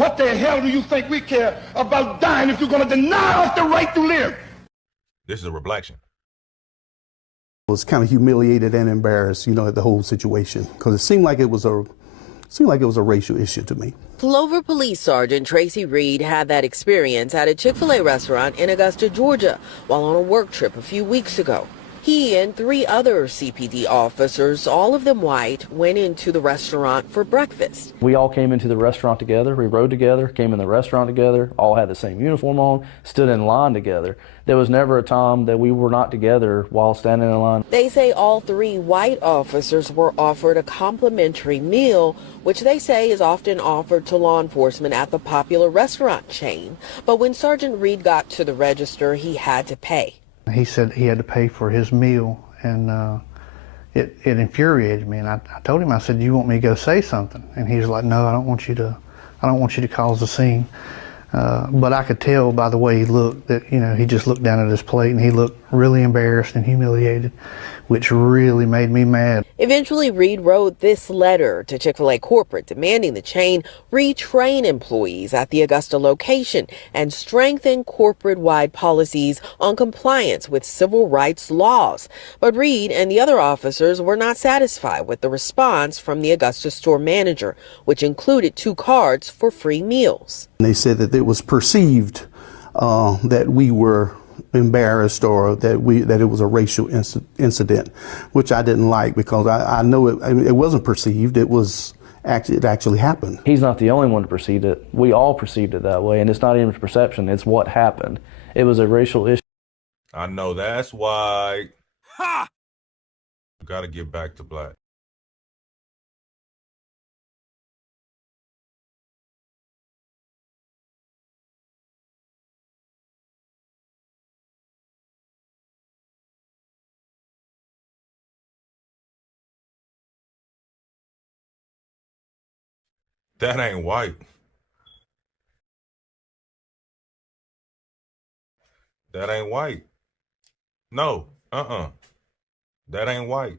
What the hell do you think we care about dying if you're going to deny us the right to live? This is a Re-Blaction. Was kind of humiliated and embarrassed, at the whole situation, because it seemed like it was a racial issue to me. Clover Police Sergeant Tracy Reed had that experience at a Chick-fil-A restaurant in Augusta, Georgia, while on a work trip a few weeks ago. He and 3 other CPD officers, all of them white, went into the restaurant for breakfast. We all came into the restaurant together, we rode together, came in the restaurant together, all had the same uniform on, stood in line together. There was never a time that we were not together while standing in line. They say all 3 white officers were offered a complimentary meal, which they say is often offered to law enforcement at the popular restaurant chain. But when Sergeant Reed got to the register, he had to pay. He said he had to pay for his meal, and it infuriated me. And I told him, I said, "Do you want me to go say something?" And he was like, "No, I don't want you to cause a scene." But I could tell by the way he looked that, he just looked down at his plate and he looked really embarrassed and humiliated, which really made me mad. Eventually, Reed wrote this letter to Chick-fil-A corporate demanding the chain retrain employees at the Augusta location and strengthen corporate-wide policies on compliance with civil rights laws. But Reed and the other officers were not satisfied with the response from the Augusta store manager, which included 2 cards for free meals. They said that it was perceived that we were embarrassed or that it was a racial incident, which I didn't like, because I know it wasn't perceived. It actually happened. He's not the only one to perceive it. We all perceived it that way, and it's not even perception, it's what happened. It was a racial issue. I know that's why. Ha! Gotta get back to black. That ain't white. That ain't white. No, that ain't white.